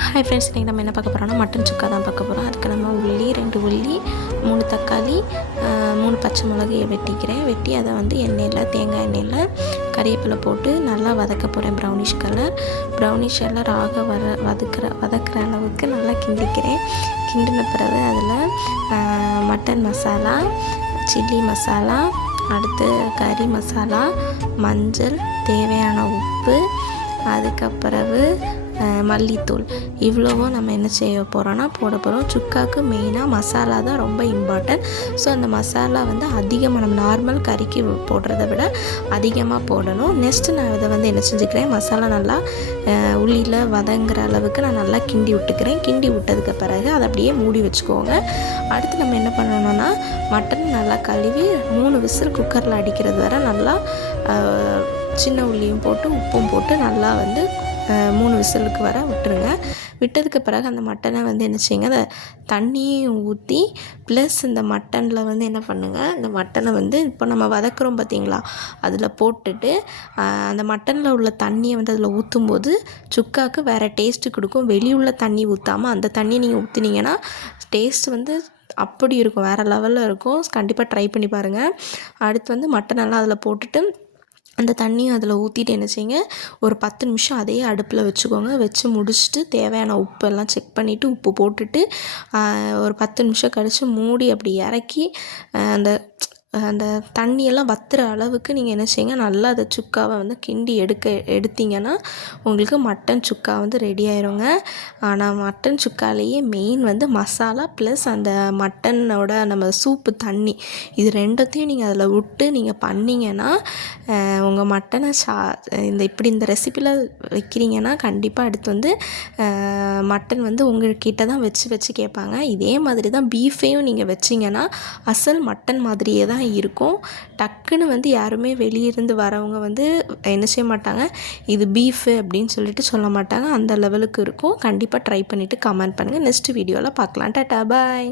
Hi friends, இன்றைக்கி நம்ம என்ன பார்க்க போகிறோம்னா மட்டன் சுக்கா தான் பார்க்க போகிறோம். அதுக்கு நம்ம உள்ளி 2 உள்ளி 3 தக்காளி 3 பச்சை மிளகாயை வெட்டி அதை வந்து தேங்காய் எண்ணெயில் கறிவேப்பிலை போட்டு நல்லா வதக்க போகிறேன். ப்ரௌனிஷ் கலர் ஆக வதக்கிற அளவுக்கு நல்லா கிண்டின பிறகு அதில் மட்டன் மசாலா, சில்லி மசாலா, அடுத்து கறி மசாலா, மஞ்சள், தேவையான உப்பு, அதுக்கப்புறவு மல்லித்தூள், இவ்வளவும் நம்ம என்ன செய்ய போகிறோன்னா போட போகிறோம். சுக்காவுக்கு மெயினாக மசாலா தான் ரொம்ப இம்பார்ட்டன்ட். ஸோ அந்த மசாலா வந்து அதிகமாக நம்ம நார்மல் கறிக்கு போடுறத விட அதிகமாக போடணும். நெக்ஸ்ட்டு நான் இதை வந்து என்ன செஞ்சுக்கிறேன், மசாலா நல்லா உள்ளியில் வதங்குற அளவுக்கு நான் நல்லா கிண்டி விட்டதுக்கு பிறகு அதை அப்படியே மூடி வச்சுக்கோங்க. அடுத்து நம்ம என்ன பண்ணணும்னா மட்டன் நல்லா கழுவி 3 விசில் குக்கரில் அடிக்கிறது வரை நல்லா சின்ன உள்ளியும் போட்டு உப்பும் போட்டு நல்லா வந்து 3 விசிலுக்கு வர விட்டதுக்கு பிறகு அந்த மட்டனை வந்து என்ன செய்யுங்க, அந்த தண்ணியும் ஊற்றி ப்ளஸ் இந்த மட்டனில் வந்து என்ன பண்ணுங்கள், இந்த மட்டனை வந்து இப்போ நம்ம வதக்குறோம் பார்த்தீங்களா, அதில் போட்டுட்டு அந்த மட்டனில் உள்ள தண்ணியை வந்து அதில் ஊற்றும்போது சுக்காவுக்கு வேறு டேஸ்ட்டு கொடுக்கும். வெளியுள்ள தண்ணி ஊற்றாமல் அந்த தண்ணி நீங்கள் ஊற்றுனீங்கன்னா டேஸ்ட் வந்து அப்படி இருக்கும், வேறு லெவலில் இருக்கும். கண்டிப்பாக ட்ரை பண்ணி பாருங்கள். அடுத்து வந்து மட்டனெல்லாம் அதில் போட்டுட்டு அந்த தண்ணியும் அதில் ஊற்றிட்டு என்ன செய்யுங்க, ஒரு 10 நிமிஷம் அதே அடுப்பில் வச்சுக்கோங்க. வச்சு முடிச்சுட்டு தேவையான உப்பெல்லாம் செக் பண்ணிவிட்டு உப்பு போட்டுட்டு ஒரு 10 நிமிஷம் கழித்து மூடி அப்படி இறக்கி அந்த தண்ணியெல்லாம் வற்றுற அளவுக்கு நீங்கள் என்ன செய்யுங்க, நல்லா அதை சுக்காவை வந்து கிண்டி எடுத்தீங்கன்னா உங்களுக்கு மட்டன் சுக்கா வந்து ரெடி ஆயிருங்க. ஆனால் மட்டன் சுக்காலேயே மெயின் வந்து மசாலா ப்ளஸ் அந்த மட்டனோட நம்ம சூப்பு தண்ணி, இது ரெண்டத்தையும் நீங்கள் அதில் விட்டு நீங்கள் பண்ணிங்கன்னா உங்கள் மட்டனை இந்த ரெசிப்பியில் வைக்கிறீங்கன்னா கண்டிப்பாக அடுத்து வந்து மட்டன் வந்து உங்கள்கிட்ட தான் வச்சு கேட்பாங்க. இதே மாதிரி தான் பீஃபையும் நீங்கள் வச்சிங்கன்னா அசல் மட்டன் மாதிரியே தான் இருக்கும். டக்குன்னு வந்து யாருமே வெளியிருந்து வரவங்க வந்து என்ன செய்ய மாட்டாங்க, இது பீஃபு அப்படின்னு சொல்லிட்டு சொல்ல மாட்டாங்க. அந்த லெவலுக்கு இருக்கும். கண்டிப்பாக ட்ரை பண்ணிவிட்டு கமெண்ட் பண்ணுங்கள். நெக்ஸ்ட் வீடியோவில் பார்க்கலாம். டாடா, பாய்.